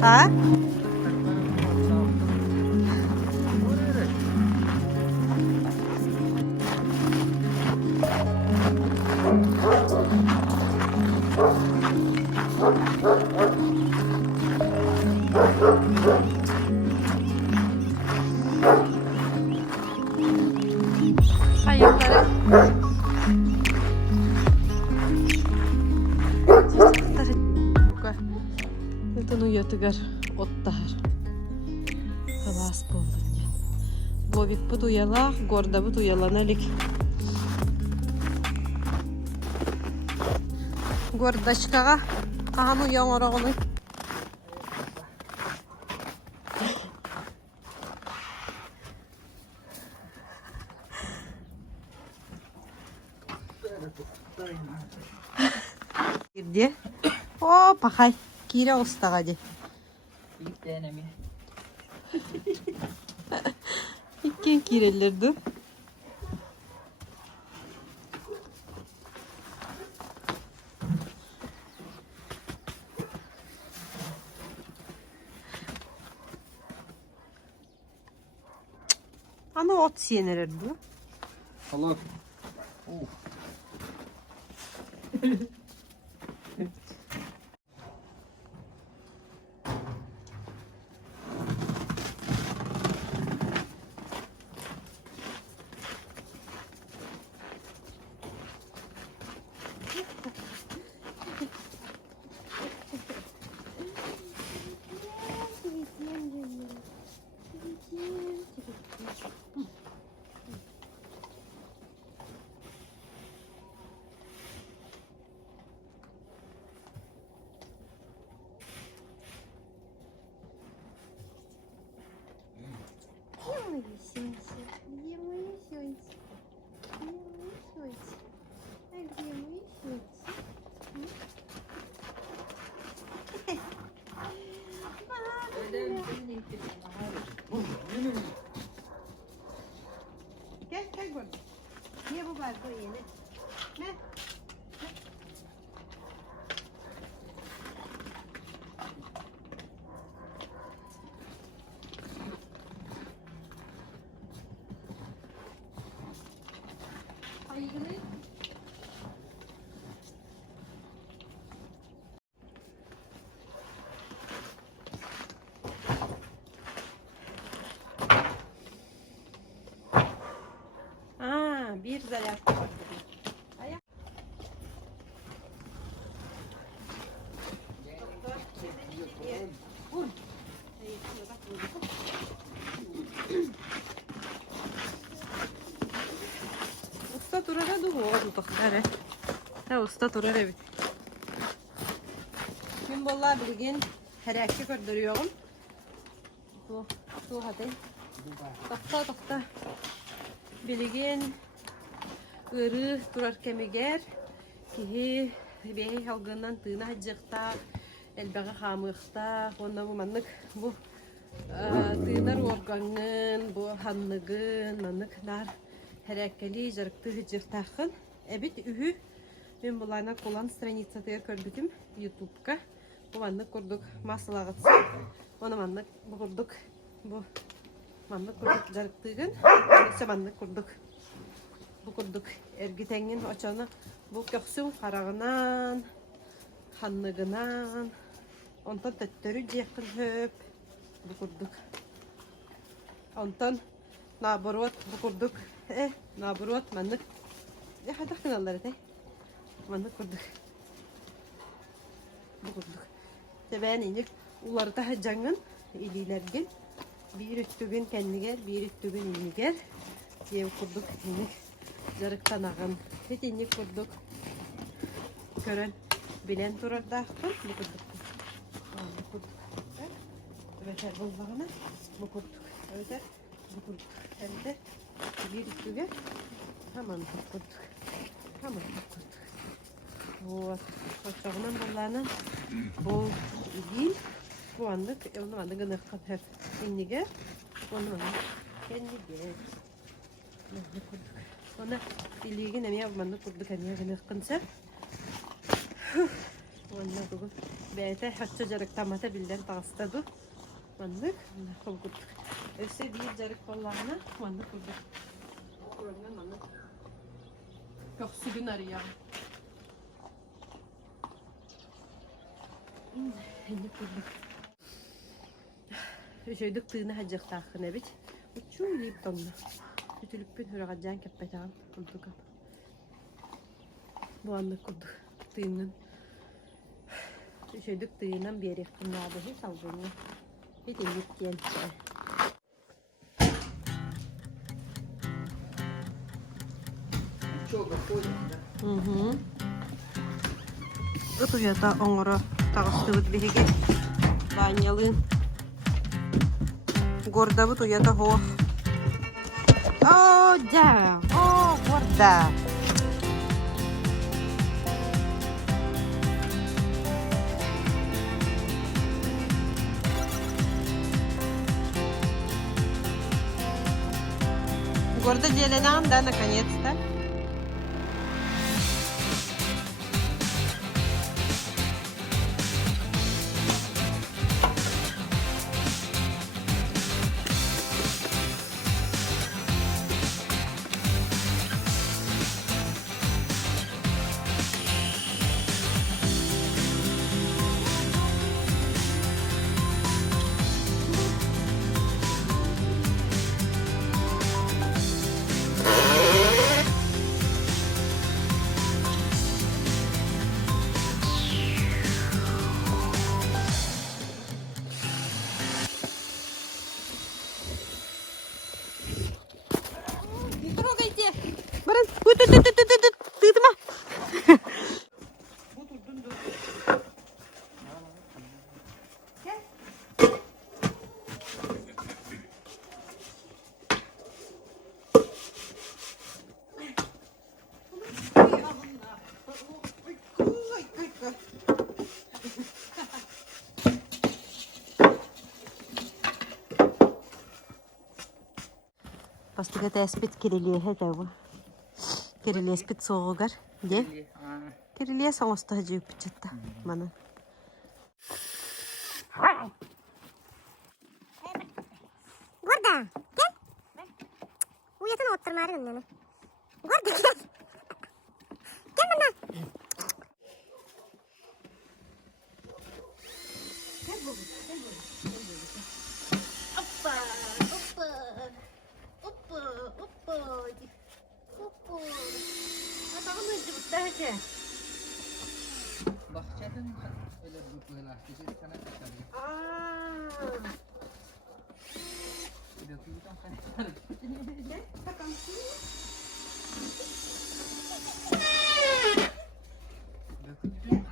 Ha? Hayırları. Ытын уятыгар оттахар. Халас болдun ya. Бобик бут уяла, горда бут уяланалик. Гордачкага каган уяң орогуны. Girdi. O pakay. Kira ustaga de. İlk denemi. İkken kirelerdi. Ana ot yenirdi. Allah. Где мои сёньки? Где мои сёньки? А где мои сёньки? Gel gel burada. Niye bu var bu yeni? Ne? Bir zayak var. Ayak. Usta turara duhu tutakları. Ha usta turara bit. Gün bolla bilgin hareketi gördürüyorum. Bu hadi. Takta. Bilgin ırı durar kemiger ki bir halgından tığına hacıkta elbette hamıkta onda bu manlık bu tığlar organın bu hanlıgın manlıklar harekeli jarıktı hacıktakın evet ühü ben bulana kulan страницада gördüm YouTube'ka bu manlık kurduk masalağıtsı onu manlık bu kurduk bu manlık kurduk jarıktığın neyse manlık kurduk bu kurduk ergitengin açana bu köksün karağından hanlıgından ondan töttörü yakın höp bu kurduk ondan nabarot bu kurduk nabarot manlık hadi kınaları de manlık kurduk bu kurduk ben inik uları da hacangın ililergin bir üttügün kendiger bir üttügün iniger diye kurduk inik jarıktan ağın hediğini kurduk gören bilen turarda bu kurduk bu kurduk öter bulduğuna bu kurduk öter bu kurduk elde bir üstüge hemen kurduk hemen kurduk bu koçağının bunlarının bu değil bu anlık onu anlık gınık hep indiger onu anlık kendiger ne kurduk ona iliğin emiye manlık kurduk emiye gınık kınsa Onunla bugün beyte haçça jarık tamata bilden tağıstadı. Mandık. Onunla kurduk. Öse bir jarık kollarına mandık kurduk. Kurumdan mandık. Çok sülün arıyor. Şimdi kurduk. Şöydük tığını hacık tağına bit. Uçuğu yiyip donla. Ütülüp bin hırağacan kepetan kurduk. Bu anlık kurduk. Tığının. Şöydük tığından bir yere kırnadı. Hiç aldığını. Hiç elip geldi. Çok koyun. Utuyata oңoro tağыстыбыт биһиги Данялын гордабыт уята хоох. О, да, о, горда. Гордо зеленам, да, наконец-то. Не трогайте! Баран, тытыма. Пастыга тәспит Кириллия хәтәве. Кириллия спит соғығар. Де? Кириллия соңысты жүйіп бітчетті. Мана. Gorda, gel. Uyatın oturmarı önüne. Gorda gel. Gel bana. Gel baba, gel baba. Hoppa, hoppa. Hoppa, hoppa. Hoppa. Atağım önce bu tarafa. Bahçeden öyle böyle kesin sana kaçarıyor. Aa. Dökülden kaçar. Ne? Takan. Dökülden.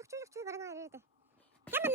쭉쭉쭉 걸어놔야 돼. 잠깐만.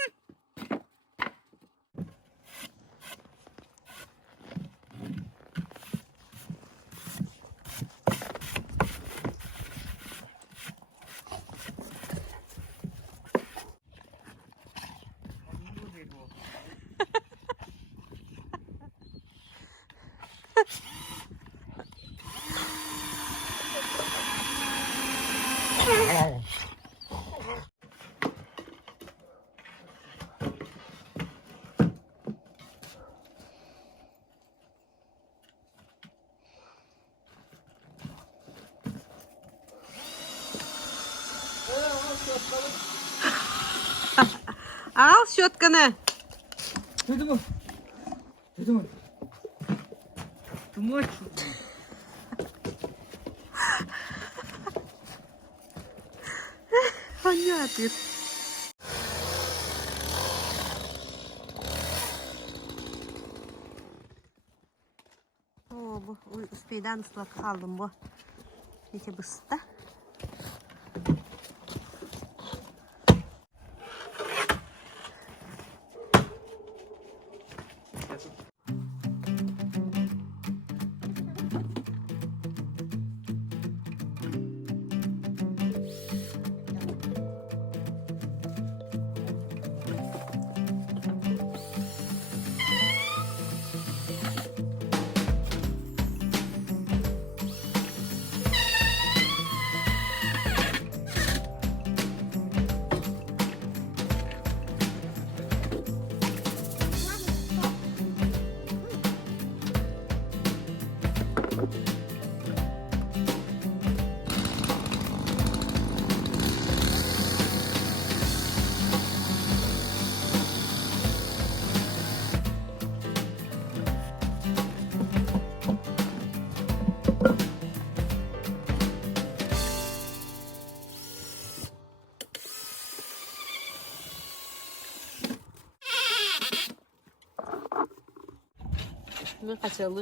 Al şotkanı. Duydun mu? Duydun mu? Too much. Hangi atıyor? Oo, bu üspeyden ıslak kaldım bu. Nece bısta.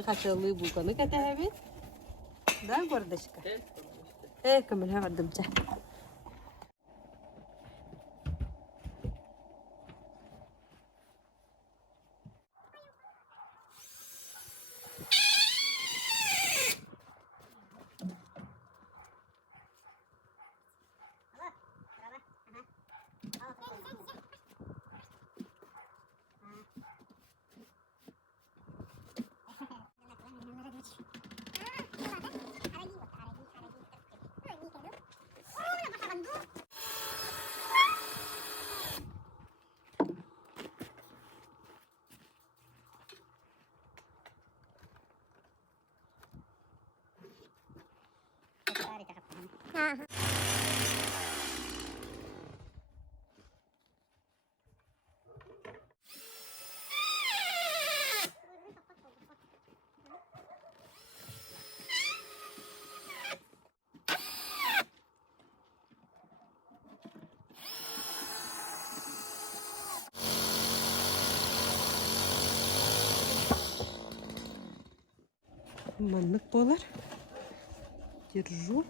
Kaçalı bulganı kata evet. Da gordaşka. Kamera vardımca. Manlık bolar. Держу.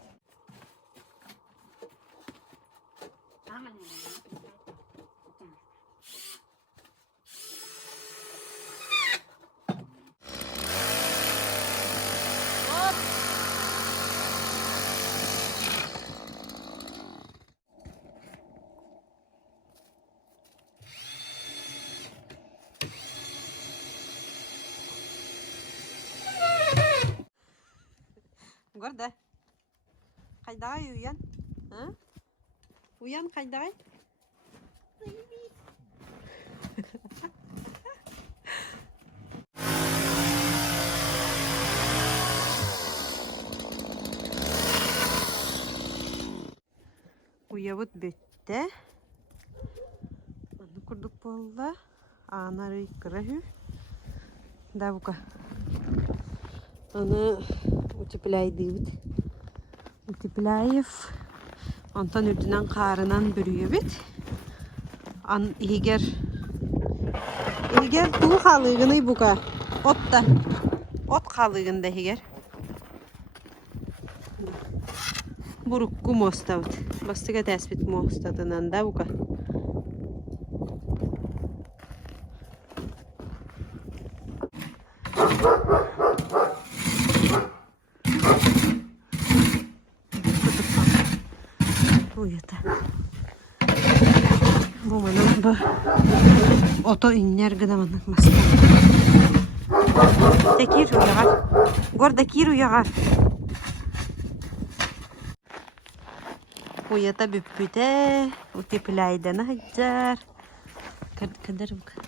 Горда. Kayday uyan. Ha? Uyan kayday. Uyavut bitti. Onu kurduk bolla. Anarı kırahı. Da buka. Onu utuplaydı. Utuplayıp ondan ödünen karınan bürüyor bit. Higer tuğ kalığını buka. Ot kalığında higer. Burukku mostavut. Bastıga tespit mostadından da buka. Uyata. Bu manam bu. Oto iner gıda manam masta. Tekir uyar. Gorda kir uyar. Uyata büppüte. Utiplaydan hajar. Kadar bu.